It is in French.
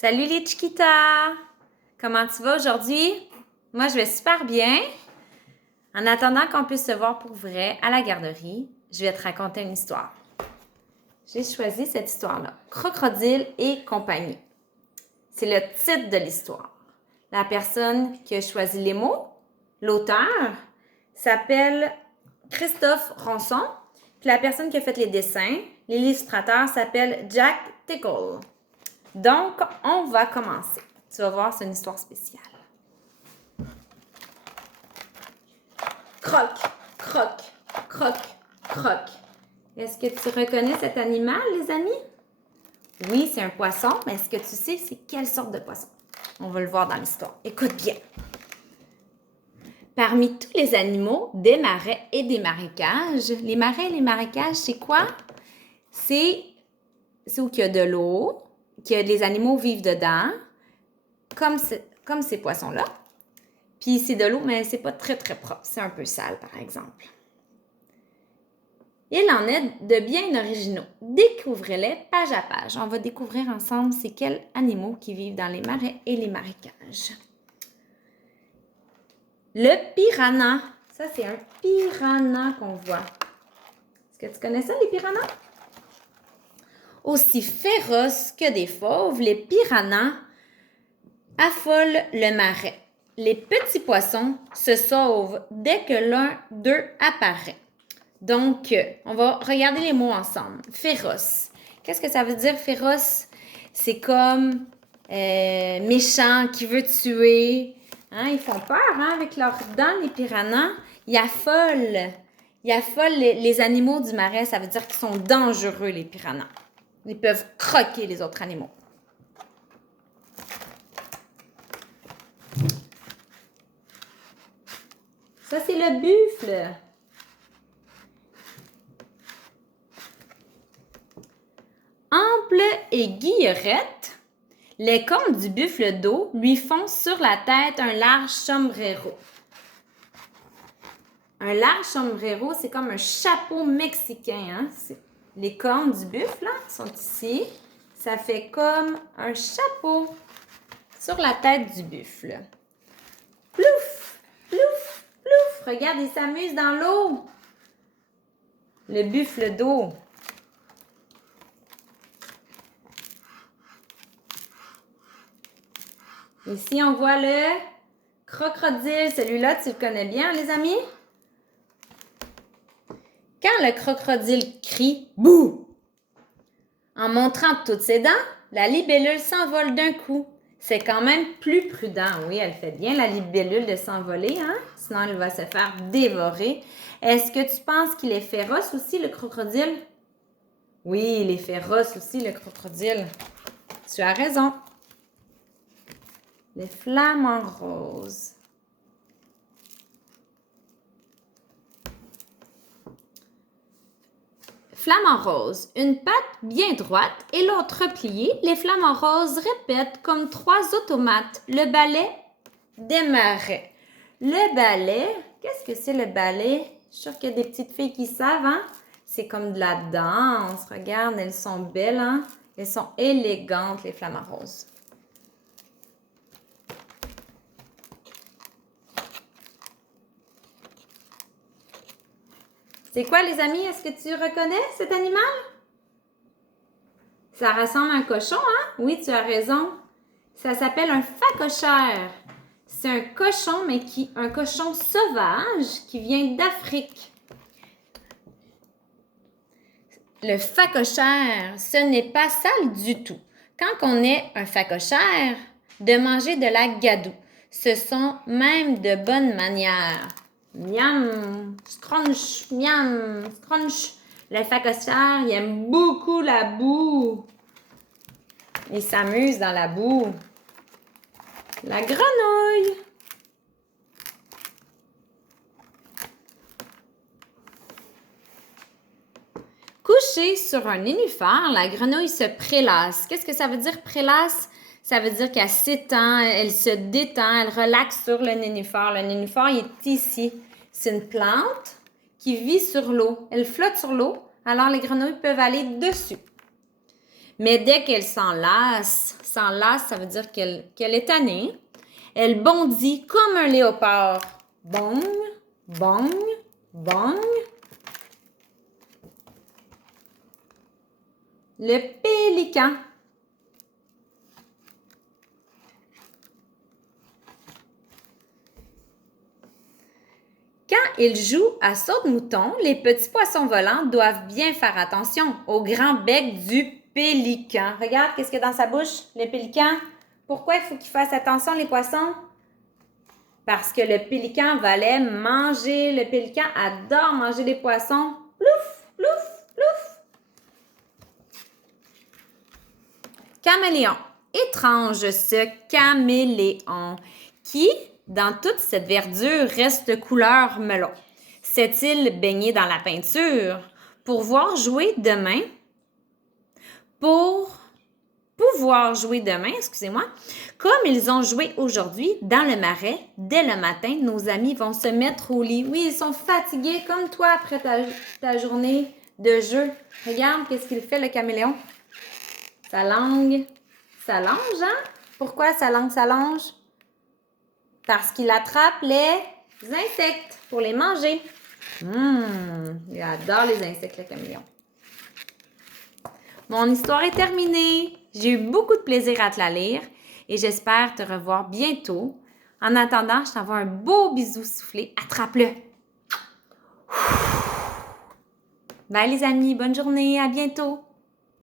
Salut les Chiquitas! Comment tu vas aujourd'hui? Moi, je vais super bien. En attendant qu'on puisse se voir pour vrai à la garderie, je vais te raconter une histoire. J'ai choisi cette histoire-là, Crocodile et compagnie. C'est le titre de l'histoire. La personne qui a choisi les mots, l'auteur, s'appelle Christophe Ronson. Puis la personne qui a fait les dessins, l'illustrateur, s'appelle Jack Tickle. Donc, on va commencer. Tu vas voir, c'est une histoire spéciale. Croc, croc, croc, croc. Est-ce que tu reconnais cet animal, les amis? Oui, c'est un poisson, mais est-ce que tu sais c'est quelle sorte de poisson? On va le voir dans l'histoire. Écoute bien. Parmi tous les animaux des marais et des marécages, les marais et les marécages, c'est quoi? C'est où il y a de l'eau, que les animaux vivent dedans, comme ces poissons-là. Puis c'est de l'eau, mais c'est pas très, très propre. C'est un peu sale, par exemple. Il en est de bien originaux. Découvrez-les page à page. On va découvrir ensemble c'est quels animaux qui vivent dans les marais et les marécages. Le piranha. Ça, c'est un piranha qu'on voit. Est-ce que tu connais ça, les piranhas? Aussi féroces que des fauves, les piranhas affolent le marais. Les petits poissons se sauvent dès que l'un d'eux apparaît. Donc, on va regarder les mots ensemble. Féroce. Qu'est-ce que ça veut dire, féroce? C'est comme méchant, qui veut tuer. Hein? Ils font peur avec leurs dents, les piranhas. Ils affolent. Ils affolent les animaux du marais. Ça veut dire qu'ils sont dangereux, les piranhas. Ils peuvent croquer les autres animaux. Ça, c'est le buffle. Ample et guillerette, les cornes du buffle d'eau lui font sur la tête un large sombrero. Un large sombrero, c'est comme un chapeau mexicain. Hein? Les cornes du buffle là, sont ici. Ça fait comme un chapeau sur la tête du buffle. Plouf, plouf, plouf. Regarde, il s'amuse dans l'eau. Le buffle d'eau. Ici, on voit le crocodile. Celui-là, tu le connais bien, les amis? Quand le crocodile crie « Bouh !» en montrant toutes ses dents, la libellule s'envole d'un coup. C'est quand même plus prudent. Oui, elle fait bien, la libellule, de s'envoler, hein? Sinon, elle va se faire dévorer. Est-ce que tu penses qu'il est féroce aussi, le crocodile? Oui, il est féroce aussi, le crocodile. Tu as raison. Les flamants roses. Flamant rose, une patte bien droite et l'autre repliée, les flamants roses répètent comme trois automates le ballet des marais. Le ballet, qu'est-ce que c'est le ballet? Je suis sûre qu'il y a des petites filles qui savent, hein? C'est comme de la danse. Regarde, elles sont belles, hein? Elles sont élégantes, les flamants roses. C'est quoi, les amis? Est-ce que tu reconnais cet animal? Ça ressemble à un cochon, hein? Oui, tu as raison. Ça s'appelle un phacochère. C'est un cochon, mais un cochon sauvage qui vient d'Afrique. Le phacochère, ce n'est pas sale du tout. Quand on est un phacochère, de manger de la gadoue. Ce sont même de bonnes manières. Miam, scrunch, miam, scrunch. Le phacochère, il aime beaucoup la boue. Il s'amuse dans la boue. La grenouille. Couchée sur un nénuphar, la grenouille se prélasse. Qu'est-ce que ça veut dire prélasse? Ça veut dire qu'elle s'étend, elle se détend, elle relaxe sur le nénuphar. Le nénuphar, il est ici. C'est une plante qui vit sur l'eau. Elle flotte sur l'eau, alors les grenouilles peuvent aller dessus. Mais dès qu'elle s'enlace, ça veut dire qu'elle est tannée. Elle bondit comme un léopard. Bong, bong, bong. Le pélican. Quand il joue à saute-mouton, les petits poissons volants doivent bien faire attention au grand bec du pélican. Regarde, qu'est-ce qu'il y a dans sa bouche, le pélican. Pourquoi il faut qu'il fasse attention, les poissons? Parce que le pélican va les manger. Le pélican adore manger les poissons. Plouf, plouf, plouf. Caméléon. Étrange ce caméléon qui, dans toute cette verdure, reste couleur melon. S'est-il baigné dans la peinture pour pouvoir jouer demain, excusez-moi, comme ils ont joué aujourd'hui dans le marais, dès le matin, nos amis vont se mettre au lit. Oui, ils sont fatigués comme toi après ta journée de jeu. Regarde, qu'est-ce qu'il fait, le caméléon? Sa langue s'allonge, hein? Pourquoi sa langue s'allonge? Parce qu'il attrape les insectes pour les manger. Il adore les insectes, le caméléon. Mon histoire est terminée. J'ai eu beaucoup de plaisir à te la lire et j'espère te revoir bientôt. En attendant, je t'envoie un beau bisou soufflé. Attrape-le. Bye les amis, bonne journée, à bientôt.